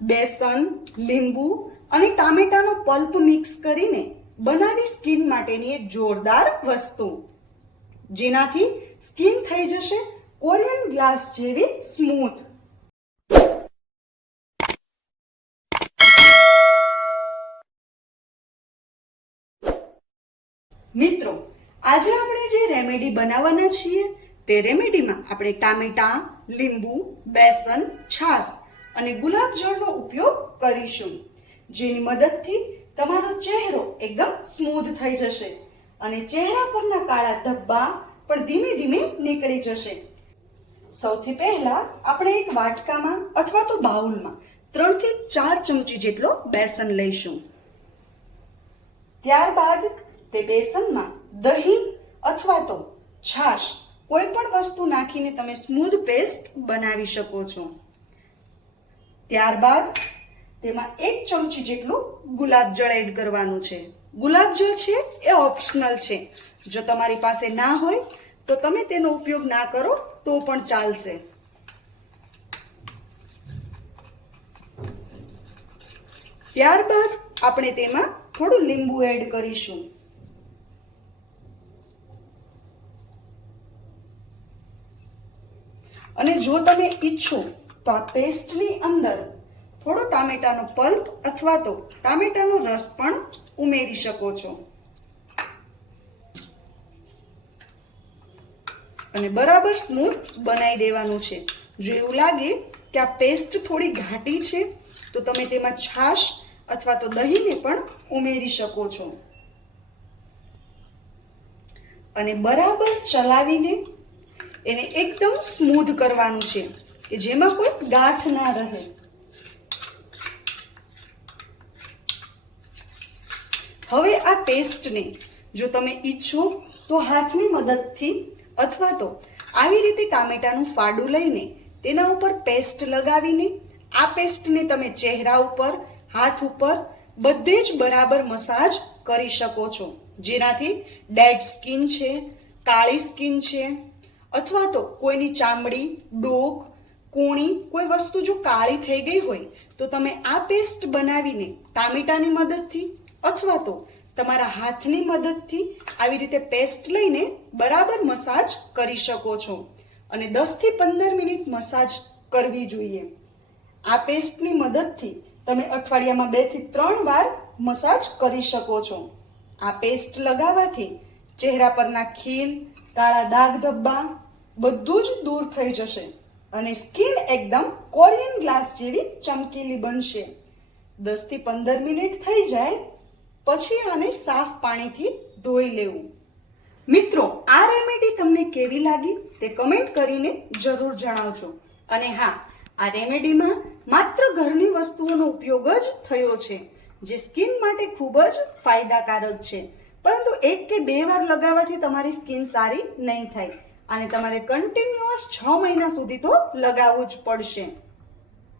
બેસન, લીંબુ અને ટામેટાનો pulp mix કરીને બનાવી સ્કિન માટેની એક જોરદાર વસ્તુ. જેનાથી સ્કિન થઈ જશે કોરિયન ગ્લાસ જેવી સ્મૂથ. મિત્રો, આજે આપણે જે રેમેડી બનાવવાના છીએ તે રેમેડીમાં આપણે ટામેટા, લીંબુ, બેસન, છાશ અને ગુલાબજળનો ઉપયોગ કરીશું, જેની મદદથી તમારો ચહેરો એકદમ સ્મૂધ થઈ જશે અને ચહેરા પરના કાળા ધબ્બા પણ ધીમે ધીમે નીકળી જશે. સૌથી પહેલા આપણે એક વાટકામાં અથવા તો બાઉલમાં ત્રણથી ચાર ચમચી જેટલો બેસન લઈશું. ત્યારબાદ તે બેસનમાં દહીં અથવા તો છાશ કોઈ પણ વસ્તુ નાખીને તમે સ્મૂધ પેસ્ટ બનાવી શકો છો. ત્યારબાદ તેમાં એક ચમચી જેટલું ગુલાબજળ એડ કરવાનું છે. ગુલાબજળ છે એ ઓપ્શનલ છે. જો તમારી પાસે ના હોય તો તમે તેનો ઉપયોગ ના કરો તો પણ ચાલશે. ત્યારબાદ આપણે તેમાં થોડું લીંબુ એડ કરીશું. અને જો તમે ઈચ્છો આ પેસ્ટની અંદર થોડો ટામેટાનો પલ્પ અથવા તો ટામેટાનો રસ પણ ઉમેરી શકો છો. અને બરાબર સ્મૂથ બનાવી દેવાનું છે. જો એવું લાગે કે આ પેસ્ટ થોડી ઘાટી છે, તો તમે તેમાં છાશ અથવા તો દહીંને પણ ઉમેરી શકો છો. અને બરાબર ચલાવીને એને એકદમ સ્મૂધ કરવાનું છે. કે જેમાં કોઈ ગાંઠ ના રહે. હવે આ પેસ્ટને જો તમે ઈચ્છો તો હાથની મદદથી અથવા તો આવી રીતે ટામેટાનું ફાડું લઈને તેના ઉપર પેસ્ટ લગાવીને આ પેસ્ટને તમે ચહેરા ઉપર, હાથ ઉપર બધે જ બરાબર મસાજ કરી શકો છો. જેનાથી ડેડ સ્કિન છે, કાળી સ્કિન છે, અથવા તો કોઈની ચામડી, ડોક કૂણી કોઈ વસ્તુ જો કાળી થઈ ગઈ હોય, તો તમે આ પેસ્ટ બનાવીને ટામેટાની મદદથી અથવા તો તમારા હાથની મદદથી આવી રીતે પેસ્ટ લઈને બરાબર મસાજ કરી શકો છો. અને દસથી પંદર મિનિટ મસાજ કરવી જોઈએ. આ પેસ્ટની મદદથી તમે અઠવાડિયામાં બેથી ત્રણ વાર મસાજ કરી શકો છો. આ પેસ્ટ લગાવવાથી ચહેરા પરના ખીલ, કાળા દાગ ધબ્બા બધું જ દૂર થઈ જશે. અને સ્કિન એકદમ કોરિયન ગ્લાસ જેવી ચમકીલી બનશે. દસથી પંદર મિનિટ થઈ જાય, પછી આને સાફ પાણીથી ધોઈ લેવું. મિત્રો, આ રેમેડી તમને કેવી લાગી તે કમેન્ટ કરીને જરૂર જણાવજો. અને હા, આ રેમેડીમાં માત્ર ઘરની વસ્તુઓનો ઉપયોગ જ થયો છે, જે સ્કિન માટે ખૂબ જ ફાયદાકારક છે. પરંતુ એક કે બે વાર લગાવવાથી તમારી સ્કિન સારી નહીં થાય. અને તમારે કન્ટિન્યુઅસ છ મહિના સુધી તો લગાવવું જ પડશે.